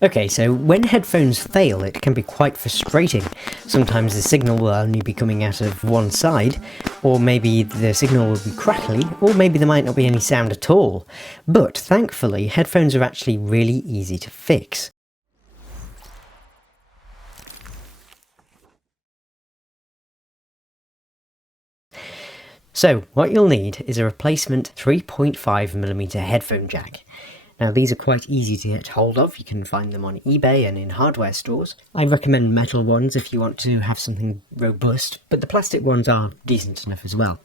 Okay, so when headphones fail, it can be quite frustrating. Sometimes the signal will only be coming out of one side, or maybe the signal will be crackly, or maybe there might not be any sound at all. But thankfully, headphones are actually really easy to fix. So, what you'll need is a replacement 3.5mm headphone jack. Now these are quite easy to get hold of, you can find them on eBay and in hardware stores. I recommend metal ones if you want to have something robust, but the plastic ones are decent enough as well.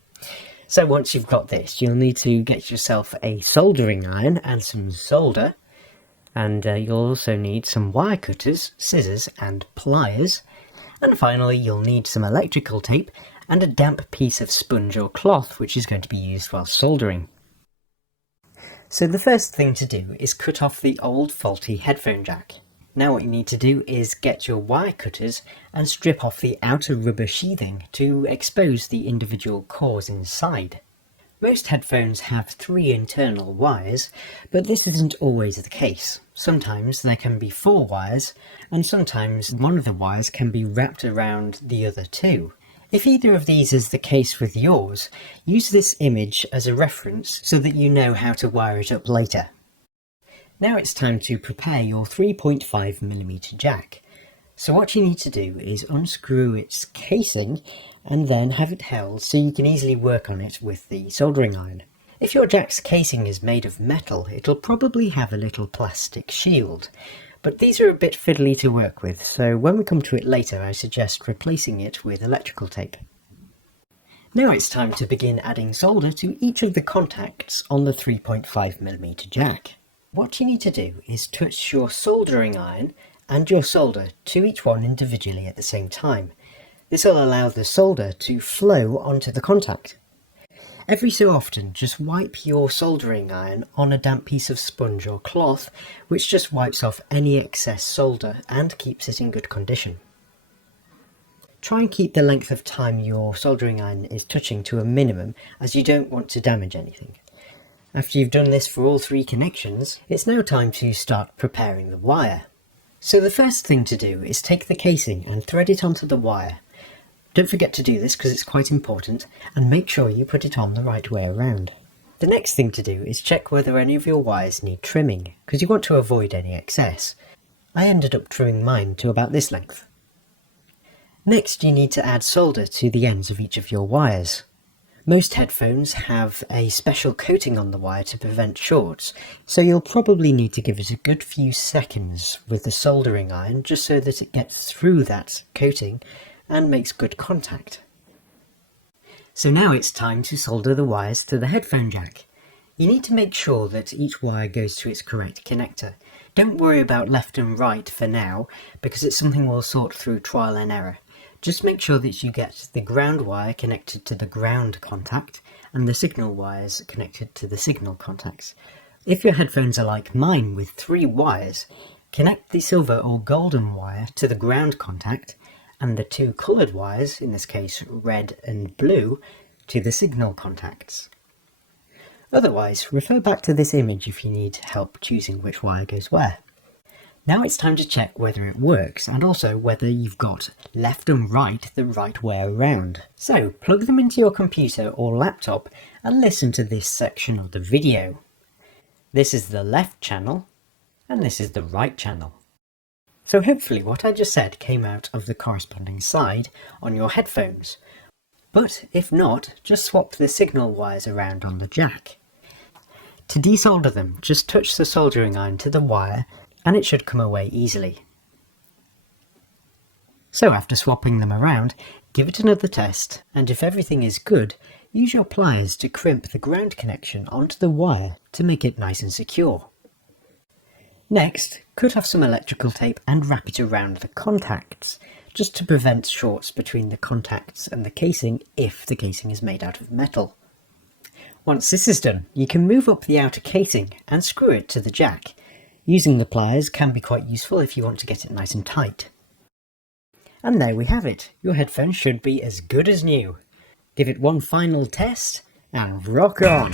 So once you've got this, you'll need to get yourself a soldering iron and some solder, and you'll also need some wire cutters, scissors and pliers, and finally you'll need some electrical tape and a damp piece of sponge or cloth which is going to be used while soldering. So the first thing to do is cut off the old faulty headphone jack. Now what you need to do is get your wire cutters and strip off the outer rubber sheathing to expose the individual cores inside. Most headphones have 3 internal wires, but this isn't always the case. Sometimes there can be 4 wires, and sometimes one of the wires can be wrapped around the other 2. If either of these is the case with yours, use this image as a reference so that you know how to wire it up later. Now it's time to prepare your 3.5mm jack. So what you need to do is unscrew its casing and then have it held so you can easily work on it with the soldering iron. If your jack's casing is made of metal, it'll probably have a little plastic shield. But these are a bit fiddly to work with, so when we come to it later I suggest replacing it with electrical tape. Now it's time to begin adding solder to each of the contacts on the 3.5mm jack. What you need to do is touch your soldering iron and your solder to each one individually at the same time. This will allow the solder to flow onto the contact. Every so often, just wipe your soldering iron on a damp piece of sponge or cloth, which just wipes off any excess solder and keeps it in good condition. Try and keep the length of time your soldering iron is touching to a minimum, as you don't want to damage anything. After you've done this for all 3 connections, it's now time to start preparing the wire. So the first thing to do is take the casing and thread it onto the wire. Don't forget to do this because it's quite important, and make sure you put it on the right way around. The next thing to do is check whether any of your wires need trimming, because you want to avoid any excess. I ended up trimming mine to about this length. Next you need to add solder to the ends of each of your wires. Most headphones have a special coating on the wire to prevent shorts, so you'll probably need to give it a good few seconds with the soldering iron just so that it gets through that coating and makes good contact. So now it's time to solder the wires to the headphone jack. You need to make sure that each wire goes to its correct connector. Don't worry about left and right for now, because it's something we'll sort through trial and error. Just make sure that you get the ground wire connected to the ground contact and the signal wires connected to the signal contacts. If your headphones are like mine with 3 wires, connect the silver or golden wire to the ground contact and the 2 coloured wires, in this case red and blue, to the signal contacts. Otherwise, refer back to this image if you need help choosing which wire goes where. Now it's time to check whether it works, and also whether you've got left and right the right way around. So plug them into your computer or laptop and listen to this section of the video. This is the left channel, and this is the right channel. So hopefully what I just said came out of the corresponding side on your headphones. But if not, just swap the signal wires around on the jack. To desolder them, just touch the soldering iron to the wire and it should come away easily. So after swapping them around, give it another test, and if everything is good, use your pliers to crimp the ground connection onto the wire to make it nice and secure. Next, cut off some electrical tape and wrap it around the contacts, just to prevent shorts between the contacts and the casing if the casing is made out of metal. Once this is done, you can move up the outer casing and screw it to the jack. Using the pliers can be quite useful if you want to get it nice and tight. And there we have it, your headphones should be as good as new. Give it one final test and rock on!